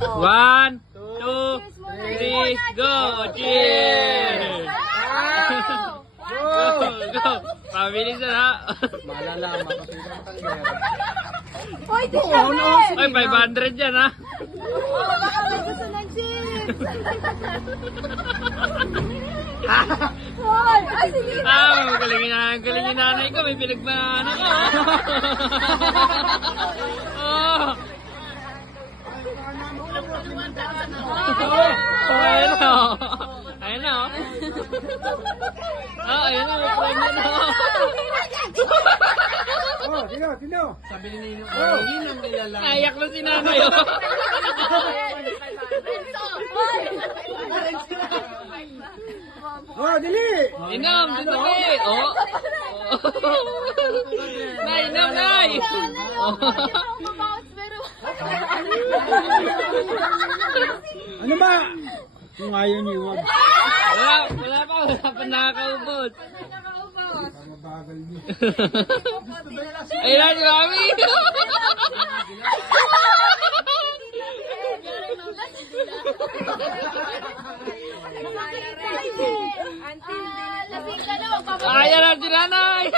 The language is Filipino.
1, 2, 3, go! Cheers! Go! Go! Pabilis na ha! Malalaman kasi ng tanggal. Hoy, di kami! Ay, 500 yan ha! Baka may gusto ng chips! Hoy! Ay, sige! Galing yung nanay ko, may pinagbanana ko. Oh! Ayun na. Ayun na. Ayun na. Ayun na. Oh, sino? Sabi ni Nino, yun ang nilalang. Ayak na si nanay. Oh, dili! Inom, dali. Oh. Nay, inom, nay. Ano ba? Kung ayaw niyo, wag. Wala pa nakakaubos. Mabagal niyo. Ayun na, si Mami. Ayan na si nanay.